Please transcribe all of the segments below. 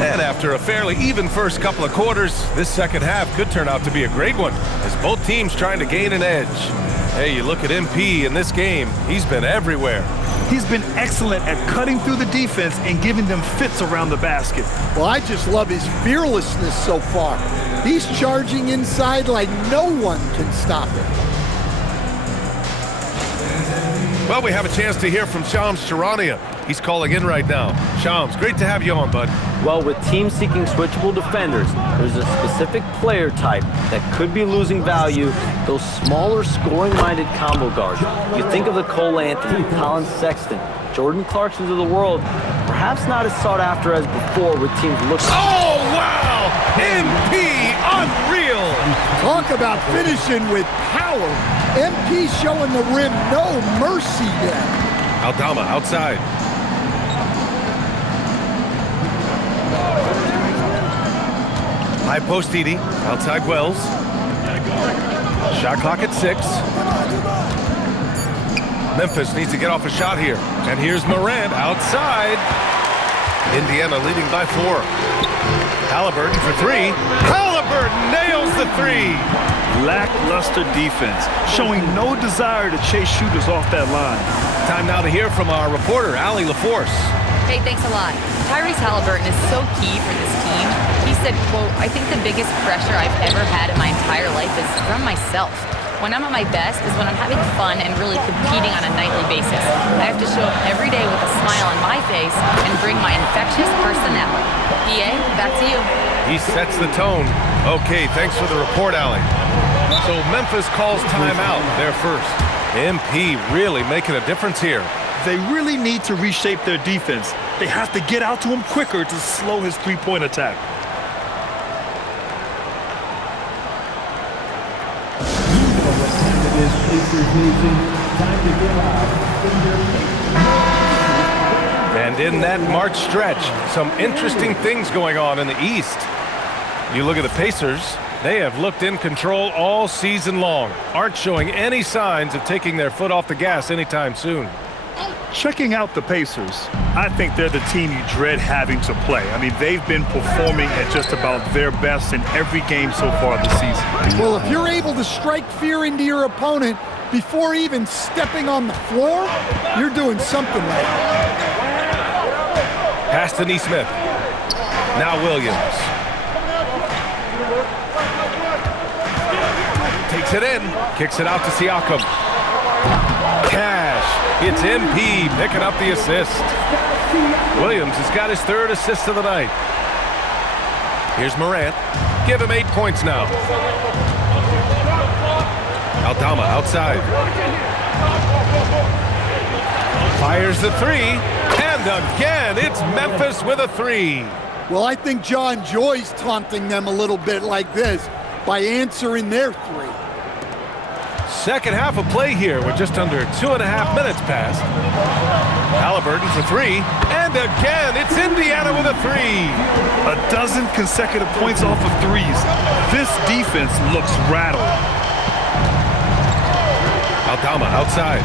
And after a fairly even first couple of quarters, this second half could turn out to be a great one, as both teams trying to gain an edge. Hey, you look at MP in this game, he's been everywhere. He's been excellent at cutting through the defense and giving them fits around the basket. Well, I just love his fearlessness so far. He's charging inside like no one can stop him. Well, we have a chance to hear from Shams Charania. He's calling in right now. Shams, great to have you on, bud. Well, with teams seeking switchable defenders, there's a specific player type that could be losing value, those smaller scoring-minded combo guards. You think of the Cole Anthony, Colin Sexton, Jordan Clarksons of the world, perhaps not as sought after as before with teams looking... Oh, wow! MP, unreal! Talk about finishing with power. MP showing the rim no mercy there. Aldama outside. High post Edey, outside Wells. Shot clock at 6. Memphis needs to get off a shot here. And here's Morant outside. Indiana leading by 4. Halliburton for 3. Halliburton nails the 3. Lackluster defense, showing no desire to chase shooters off that line. Time now to hear from our reporter, Allie LaForce. Hey, thanks a lot. Tyrese Halliburton is so key for this team. He said, quote, "I think the biggest pressure I've ever had in my entire life is from myself. When I'm at my best is when I'm having fun and really competing on a nightly basis. I have to show up every day with a smile on my face and bring my infectious personality." PA, back to you. He sets the tone. Okay, thanks for the report, Allie. So Memphis calls timeout, their first. MP really making a difference here. They really need to reshape their defense. They have to get out to him quicker to slow his three-point attack. And in that March stretch, some interesting things going on in the East. You look at the Pacers, they have looked in control all season long, aren't showing any signs of taking their foot off the gas anytime soon. Checking out the Pacers, I think they're the team you dread having to play. I mean, they've been performing at just about their best in every game so far this season. Well, if you're able to strike fear into your opponent before even stepping on the floor, you're doing something right. Pass to Nesmith. Now Williams. Takes it in. Kicks it out to Siakam. Cash. It's MP picking up the assist. Williams has got his 3rd assist of the night. Here's Morant. Give him 8 points now. Aldama outside. Fires the 3. And again, it's Memphis with a 3. Well, I think Ja enjoys taunting them a little bit like this by answering their 3. Second half of play here with just under 2.5 minutes passed. Halliburton for 3. And again, it's Indiana with a 3. A dozen consecutive points off of threes. This defense looks rattled. Aldama outside.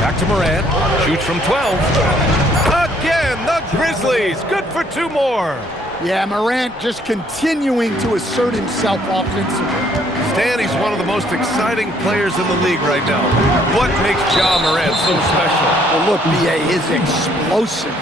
Back to Morant. Shoots from 12. Again, the Grizzlies. Good for 2 more. Yeah, Morant just continuing to assert himself offensively. Stan, he's one of the most exciting players in the league right now. What makes Ja Morant so special? Well, look, B.A. is explosive.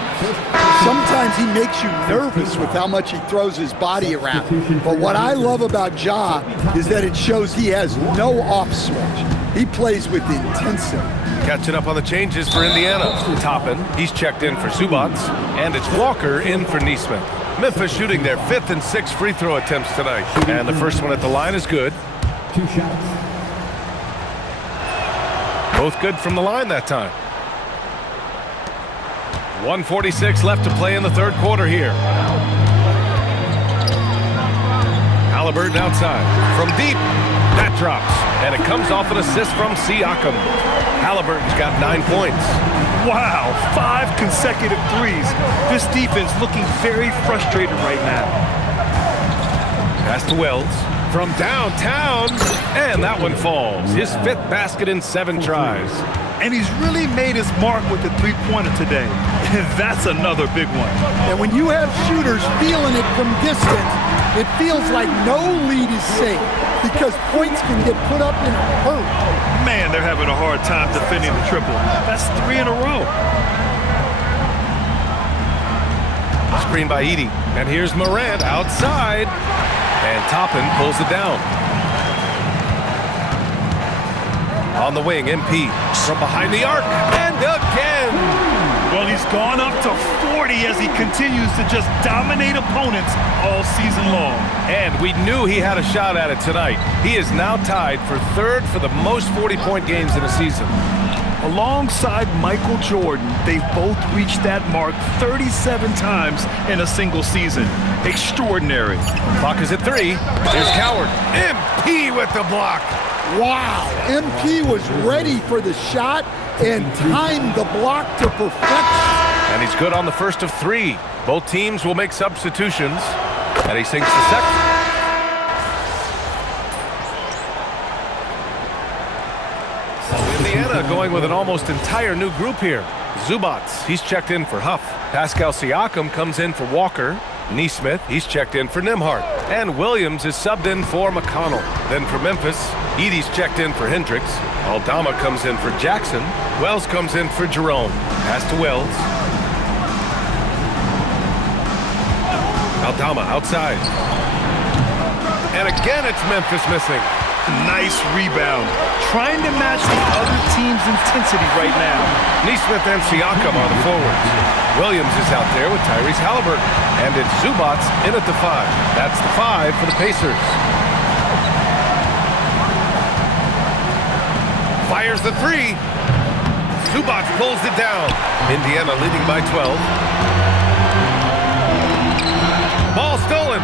Sometimes he makes you nervous with how much he throws his body around. But what I love about Ja is that it shows he has no off switch. He plays with intensity. Catching up on the changes for Indiana. Toppin, he's checked in for Zubats, and it's Walker in for Nesmith. Memphis shooting their 5th and 6th free throw attempts tonight. And the first one at the line is good. 2 shots. Both good from the line that time. 1:46 left to play in the 3rd quarter here. Halliburton outside. From deep, that drops. And it comes off an assist from Siakam. Halliburton's got 9 points. Wow, 5 consecutive threes. This defense looking very frustrated right now. Pass to Wells. From downtown, and that one falls. His 5th basket in 7 tries. And he's really made his mark with the three-pointer today. And that's another big one. And when you have shooters feeling it from distance, it feels like no lead is safe because points can get put up in a hurry. Man, they're having a hard time defending the triple. That's 3 in a row. Screen by Edey. And here's Morant outside. And Toppin pulls it down. On the wing, MP from behind the arc. And again. Well, he's gone up to 40 as he continues to just dominate opponents all season long. And we knew he had a shot at it tonight. He is now tied for 3rd for the most 40-point games in a season. Alongside Michael Jordan, they've both reached that mark 37 times in a single season. Extraordinary. Clock is at 3. Here's Coward. MP with the block. Wow, MP was ready for the shot and timed the block to perfection. And he's good on the first of 3. Both teams will make substitutions. And he sinks the second. Indiana going with an almost entire new group here. Zubac, he's checked in for Huff. Pascal Siakam comes in for Walker. Nesmith, he's checked in for Nembhard. And Williams is subbed in for McConnell. Then for Memphis, Edey's checked in for Hendricks. Aldama comes in for Jackson. Wells comes in for Jerome. Pass to Wells. Aldama outside. And again it's Memphis missing. Nice rebound. Trying to match the other team's intensity right now. Nesmith and Siakam are the forwards. Williams is out there with Tyrese Halliburton. And it's Zubac in at the 5. That's the 5 for the Pacers. Fires the 3. Zubac pulls it down. Indiana leading by 12. Ball stolen.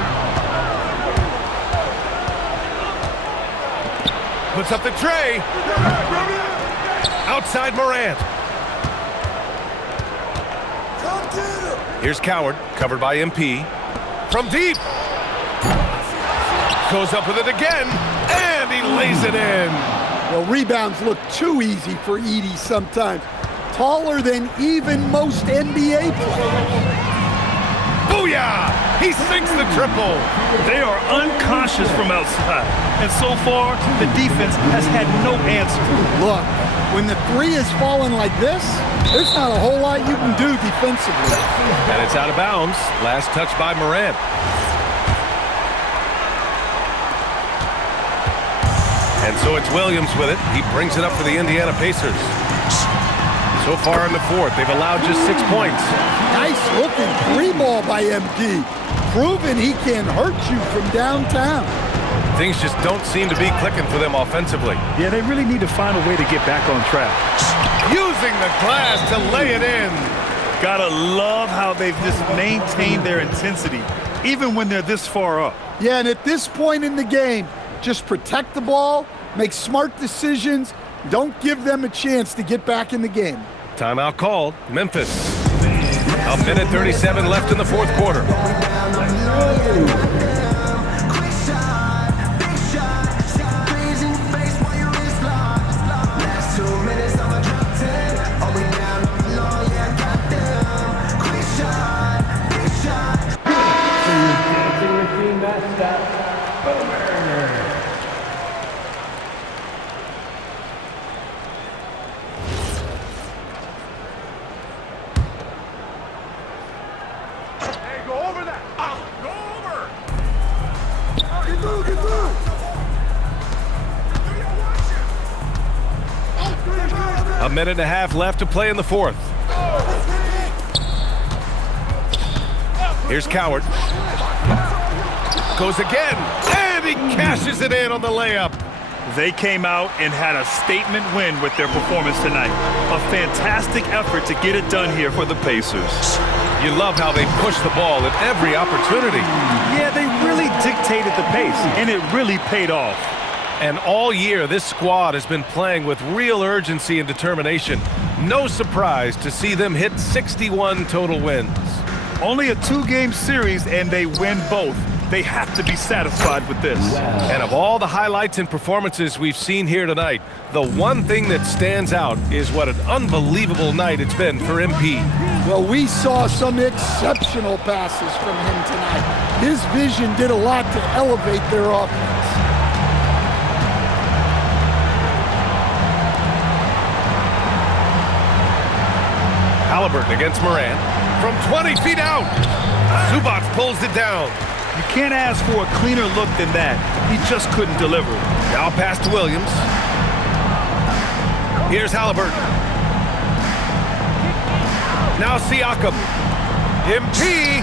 Puts up the tray. Outside Morant. Here's Coward, covered by MP. From deep. Goes up with it again, and he lays it in. Well, rebounds look too easy for Edey sometimes. Taller than even most NBA players. Booyah! He sinks the triple. They are unconscious from outside. And so far, the defense has had no answer. Look, when the 3 is falling like this, there's not a whole lot you can do defensively. And it's out of bounds. Last touch by Morant. And so it's Williams with it. He brings it up for the Indiana Pacers. So far in the 4th, they've allowed just 6 points. Nice looking 3 ball by MP. Proving he can hurt you from downtown. Things just don't seem to be clicking for them offensively. Yeah, they really need to find a way to get back on track. Using the glass to lay it in. Gotta love how they've just maintained their intensity, even when they're this far up. Yeah, and at this point in the game, just protect the ball, make smart decisions, don't give them a chance to get back in the game. Timeout called. Memphis. A minute 37 left in the 4th quarter. A minute and a half left to play in the 4th. Here's Coward. Goes again, and he cashes it in on the layup. They came out and had a statement win with their performance tonight. A fantastic effort to get it done here for the Pacers. You love how they push the ball at every opportunity. Yeah, they really dictated the pace, and it really paid off. And all year, this squad has been playing with real urgency and determination. No surprise to see them hit 61 total wins. Only a 2-game series, and they win both. They have to be satisfied with this. And of all the highlights and performances we've seen here tonight, the one thing that stands out is what an unbelievable night it's been for MP. Well, we saw some exceptional passes from him tonight. His vision did a lot to elevate their offense. Haliburton against Morant. From 20 feet out. Zubac pulls it down. You can't ask for a cleaner look than that. He just couldn't deliver. Now pass to Williams. Here's Haliburton. Now Siakam. MP.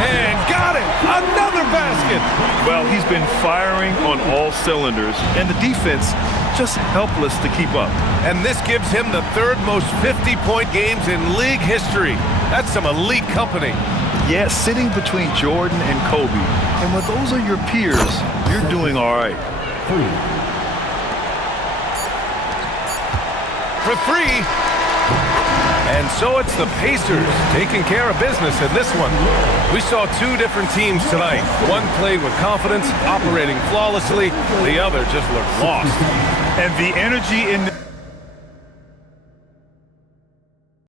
And got it. Another basket. Well, he's been firing on all cylinders, and the defense just helpless to keep up. And this gives him the third most 50-point games in league history. That's some elite company. Yeah, sitting between Jordan and Kobe. And when those are your peers, you're doing all right. For three. And so it's the Pacers taking care of business in this one. We saw two different teams tonight. One played with confidence, operating flawlessly. The other just looked lost. And the energy in